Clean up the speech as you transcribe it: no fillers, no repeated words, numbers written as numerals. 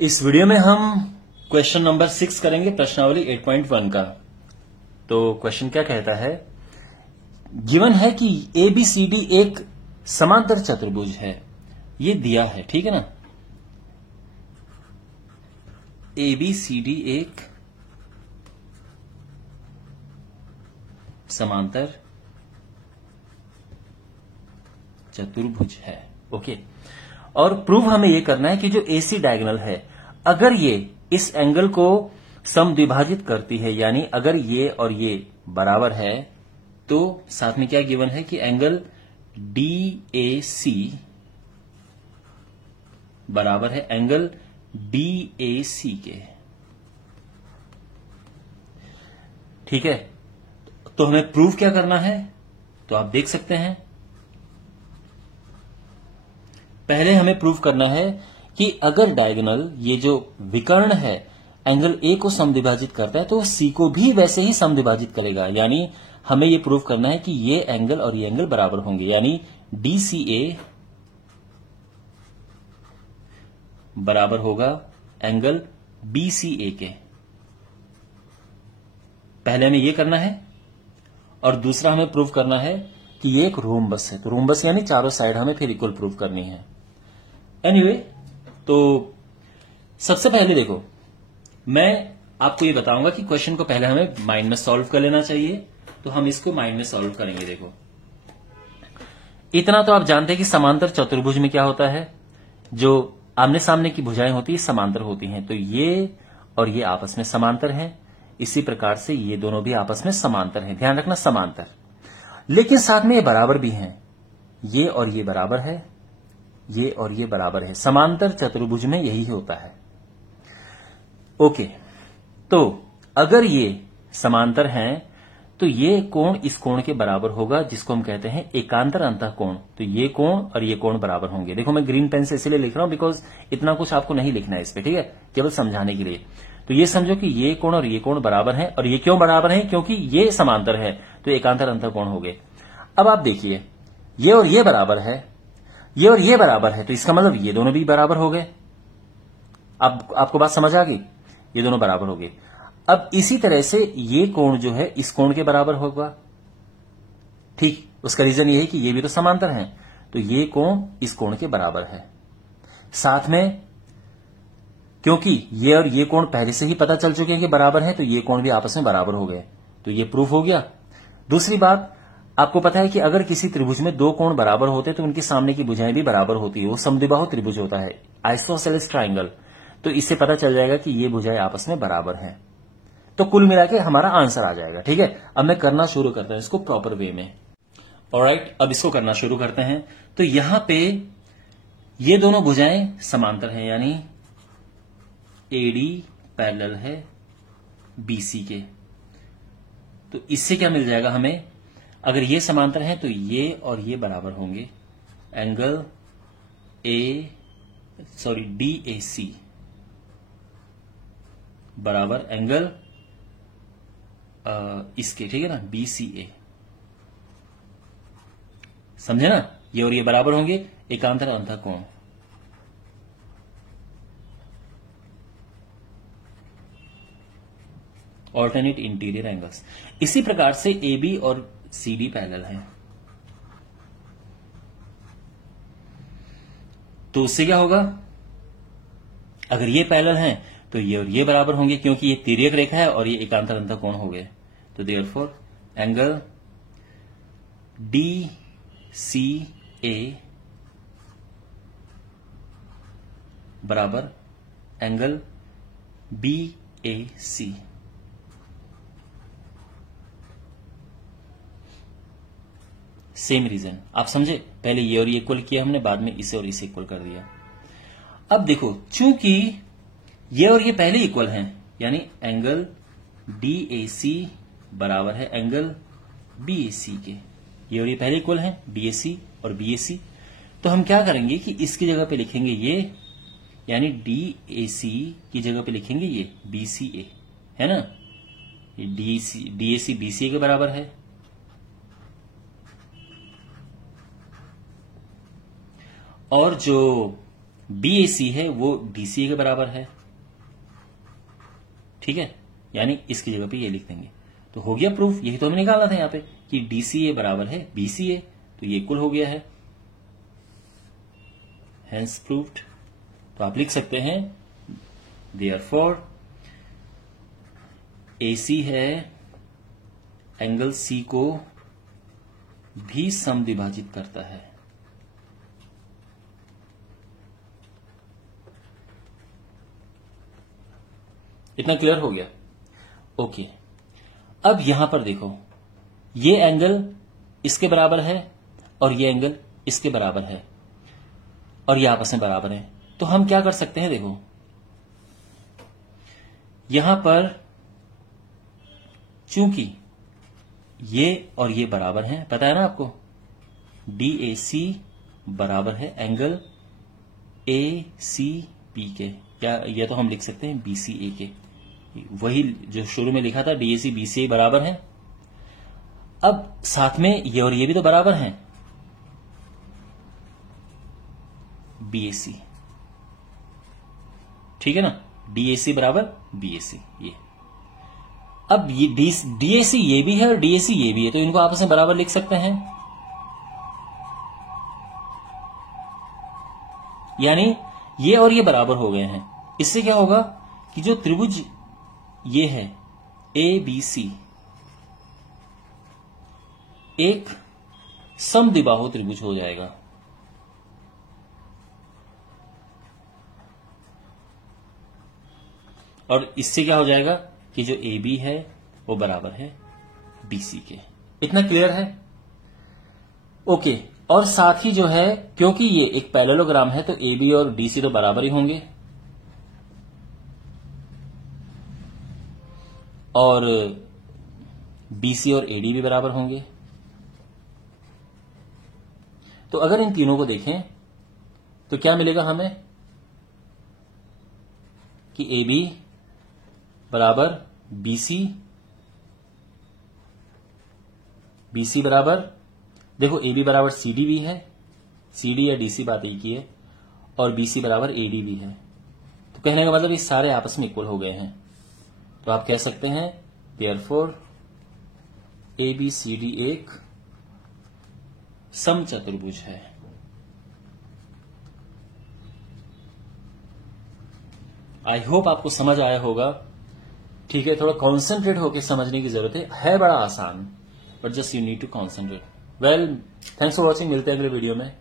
इस वीडियो में हम क्वेश्चन नंबर 6 करेंगे, प्रश्नावली 8.1 का। तो क्वेश्चन क्या कहता है, गिवन है कि ABCD एक समांतर चतुर्भुज है, ये दिया है, ठीक है ना। ABCD एक समांतर चतुर्भुज है, ओके। और प्रूव हमें यह करना है कि जो AC डायगोनल है, अगर ये इस एंगल को समद्विभाजित करती है, यानी अगर ये और ये बराबर है, तो साथ में क्या गिवन है कि एंगल DAC बराबर है एंगल BAC के, ठीक है। तो हमें प्रूव क्या करना है, तो आप देख सकते हैं, पहले हमें प्रूव करना है कि अगर डायगोनल, ये जो विकर्ण है, एंगल A को समद्विभाजित करता है, तो C को भी वैसे ही समद्विभाजित करेगा। यानी हमें यह प्रूव करना है कि ये एंगल और ये एंगल बराबर होंगे, यानी DCA बराबर होगा एंगल BCA के। पहले हमें यह करना है, और दूसरा हमें प्रूव करना है कि ये एक रोम्बस है। तो रोम्बस यानी चारों साइड हमें फिर इक्वल प्रूव करनी है। एनीवे, तो सबसे पहले देखो, मैं आपको ये बताऊंगा कि क्वेश्चन को पहले हमें माइंड में सॉल्व कर लेना चाहिए। तो हम इसको माइंड में सॉल्व करेंगे। देखो, इतना तो आप जानते हैं कि समांतर चतुर्भुज में क्या होता है, जो आमने सामने की भुजाएं होती है समांतर होती हैं। तो ये और ये आपस में समांतर हैं, इसी प्रकार से ये दोनों भी आपस में समांतर हैं। ध्यान रखना, समांतर, लेकिन साथ में ये बराबर भी हैं। ये और ये बराबर है, ये और ये बराबर है। समांतर चतुर्भुज में यही होता है, ओके। तो अगर ये समांतर हैं, तो ये कोण इस कोण के बराबर होगा, जिसको हम कहते हैं एकांतर अंतः कोण। तो ये कोण और ये कोण बराबर होंगे। देखो, मैं ग्रीन पेन से इसलिए लिख रहा हूं बिकॉज इतना कुछ आपको नहीं लिखना है इस पे, ठीक है, केवल समझाने के लिए। तो ये समझो कि ये कोण और ये कोण बराबर हैं, और ये क्यों बराबर हैं, क्योंकि ये समांतर है, तो एकांतर अंतः कोण हो गए। अब आप देखिए, ये और ये बराबर है, ये और ये बराबर है, तो इसका मतलब ये दोनों भी बराबर हो गए। अब आपको बात समझ आ गई, ये दोनों बराबर हो गए। अब इसी तरह से ये कोण जो है इस कोण के बराबर होगा, ठीक। उसका रीजन ये है कि ये भी तो समांतर हैं, तो ये कोण इस कोण के बराबर है। साथ में क्योंकि ये और ये कोण पहले से ही पता चल चुके हैं कि बराबर हैं, तो ये कोण भी आपस में बराबर हो गए, तो ये प्रूफ हो गया। दूसरी बात, आपको पता है कि अगर किसी त्रिभुज में दो कोण बराबर होते तो उनके सामने की भुजाएं भी बराबर होती है। वो समद्विबाहु त्रिभुज होता है, आइसोसेलेस ट्राइंगल। तो इससे पता चल जाएगा कि ये भुजाएं आपस में बराबर हैं। तो कुल मिला के हमारा आंसर आ जाएगा, ठीक है। अब मैं करना शुरू करता हूं इसको प्रॉपर वे में। ऑलराइट, अब इसको करना शुरू करते हैं। तो यहां पे ये दोनों भुजाएं समांतर हैं, यानी AD पैरेलल है BC के। तो इससे क्या मिल जाएगा हमें, अगर ये समांतर हैं तो ये और ये बराबर होंगे, एंगल DAC बराबर एंगल इसके, ठीक है ना, BCA। समझे ना, ये और ये बराबर होंगे, एकांतर अंतः कोण। Alternate interior angles. इसी प्रकार से AB और CD पैरेलल हैं, तो उससे क्या होगा, अगर ये पैरेलल हैं तो ये और ये बराबर होंगे, क्योंकि ये तिर्यक रेखा है और ये एकांतर अंतः कोण हो गए। तो देयरफॉर एंगल DCA बराबर एंगल BAC। सेम रीजन, आप समझे। पहले ये और ये इक्वल किया हमने, बाद में इसे और इसे इक्वल कर दिया। अब देखो, चूंकि ये और ये पहले इक्वल हैं, यानी एंगल DAC बराबर है एंगल BAC के। ये और ये पहले इक्वल हैं, DAC और BAC। तो हम क्या करेंगे कि इसकी जगह पे लिखेंगे ये, यानी DAC की जगह पे लिखेंगे ये BCA, है ना। ये DAC BCA के बराबर है। और जो BAC है वो DCA के बराबर है, ठीक है, यानी इसकी जगह पे ये लिख देंगे तो हो गया प्रूफ। यही तो हमें निकालना था यहां पे कि DCA बराबर है BCA, तो ये इक्वल हो गया है, हेंस प्रूव्ड। तो आप लिख सकते हैं देयरफॉर AC है एंगल C को भी समद्विभाजित करता है। इतना क्लियर हो गया? ओके, अब यहां पर देखो, ये एंगल इसके बराबर है और ये एंगल इसके बराबर है और ये आपस में बराबर है, तो हम क्या कर सकते हैं, देखो यहां पर चूंकि ये और ये बराबर हैं, पता है ना आपको, DAC बराबर है एंगल ACB के, या तो हम लिख सकते हैं BCA के, वही जो शुरू में लिखा था DAC BCA बराबर है। अब साथ में ये और ये भी तो बराबर हैं, BAC, ठीक है ना, DAC बराबर BAC। ये अब ये DAC ये भी है और DAC ये भी है, तो इनको आपस में बराबर लिख सकते हैं, यानी ये और ये बराबर हो गए हैं। इससे क्या होगा कि जो त्रिभुज ये है ABC एक समद्विबाहु त्रिभुज हो जाएगा। और इससे क्या हो जाएगा कि जो AB है वो बराबर है BC के। इतना क्लियर है? ओके, और साथ ही जो है, क्योंकि ये एक पैरेललोग्राम है तो AB और DC तो बराबर ही होंगे और BC और AD भी बराबर होंगे। तो अगर इन तीनों को देखें तो क्या मिलेगा हमें कि AB बराबर BC बराबर, देखो AB बराबर CD भी है, CD या DC बात एक ही है, और BC बराबर AD भी है। तो कहने का मतलब ये सारे आपस में इक्वल हो गए हैं। तो आप कह सकते हैं देयरफॉर ABCD एक समचतुर्भुज है। आई होप आपको समझ आया होगा। ठीक है, थोड़ा कॉन्सेंट्रेट होकर समझने की जरूरत है बड़ा आसान, but just you need to concentrate. Well, thanks for watching, मिलते हैं अगले वीडियो में।